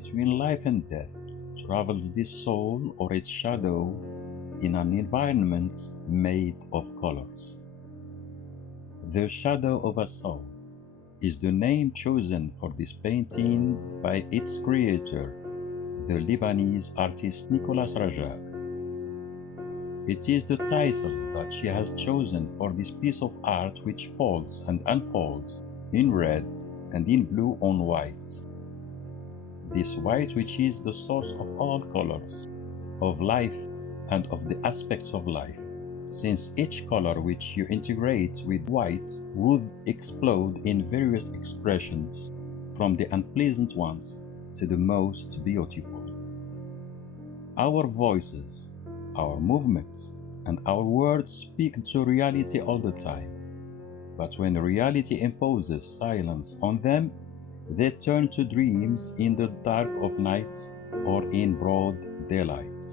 between life and death travels this soul or its shadow in an environment made of colors. The Shadow of a Soul is the name chosen for this painting by its creator, the Lebanese artist Nicolas Rajaa. It is the title that she has chosen for this piece of art, which folds and unfolds in red and in blue on white. This white, which is the source of all colors, of life and of the aspects of life, since each color which you integrate with white would explode in various expressions, from the unpleasant ones to the most beautiful. Our voices, our movements, and our words speak to reality all the time. But when reality imposes silence on them, they turn to dreams in the dark of night or in broad daylight.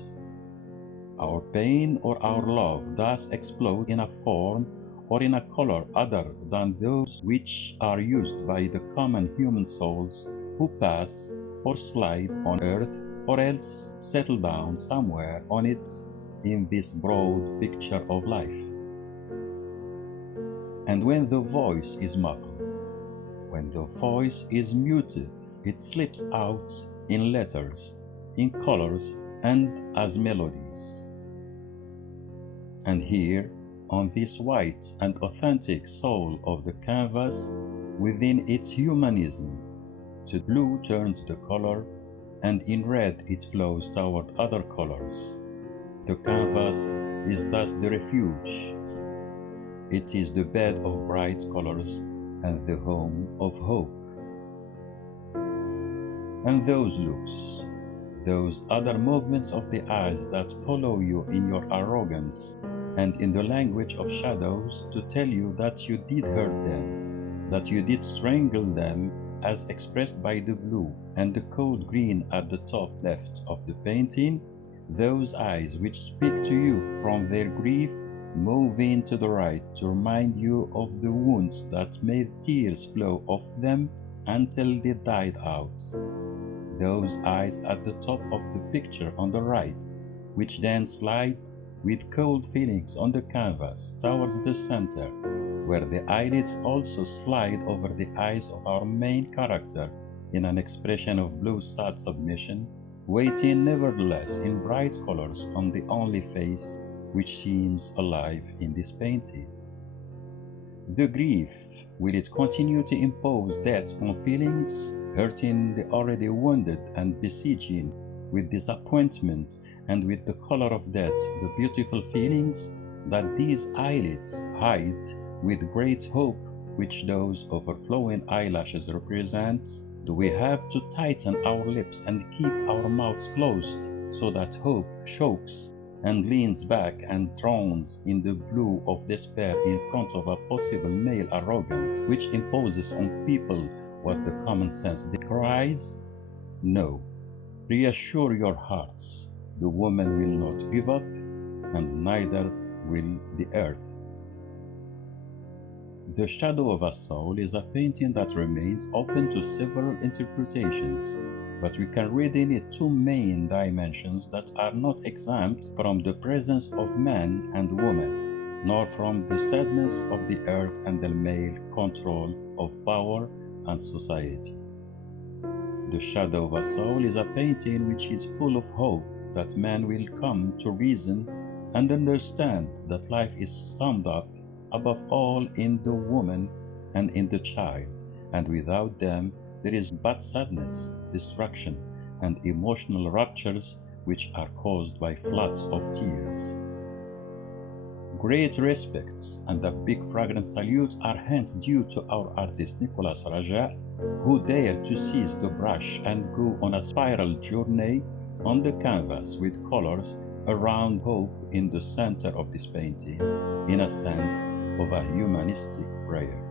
Our pain or our love thus explode in a form or in a color other than those which are used by the common human souls who pass or slide on earth or else settle down somewhere on it in this broad picture of life. And when the voice is muffled, when the voice is muted, it slips out in letters, in colors, and as melodies. And here, on this white and authentic soul of the canvas, within its humanism, to blue turns the color, and in red it flows toward other colors. The canvas is thus the refuge. It is the bed of bright colors and the home of hope. And those looks, those other movements of the eyes that follow you in your arrogance and in the language of shadows to tell you that you did hurt them, that you did strangle them, as expressed by the blue and the cold green at the top left of the painting, those eyes which speak to you from their grief move in to the right to remind you of the wounds that made tears flow off them until they died out. Those eyes at the top of the picture on the right, which then slide with cold feelings on the canvas towards the center, where the eyelids also slide over the eyes of our main character in an expression of blue sad submission, waiting nevertheless in bright colors on the only face which seems alive in this painting. The grief, will it continue to impose death on feelings, hurting the already wounded and besieging with disappointment and with the color of death the beautiful feelings that these eyelids hide with great hope, which those overflowing eyelashes represent? Do we have to tighten our lips and keep our mouths closed so that hope chokes and leans back and drowns in the blue of despair in front of a possible male arrogance which imposes on people what the common sense decries? No. Reassure your hearts, the woman will not give up, and neither will the earth. The Shadow of a Soul is a painting that remains open to several interpretations, but we can read in it two main dimensions that are not exempt from the presence of man and woman, nor from the sadness of the earth and the male control of power and society. The Shadow of a Soul is a painting which is full of hope that man will come to reason and understand that life is summed up above all in the woman and in the child, and without them there is but sadness, destruction, and emotional ruptures which are caused by floods of tears. Great respects and a big fragrant salute are hence due to our artist Nicolas Rajaa, who dared to seize the brush and go on a spiral journey on the canvas with colors around hope in the center of this painting, in a sense of a humanistic prayer.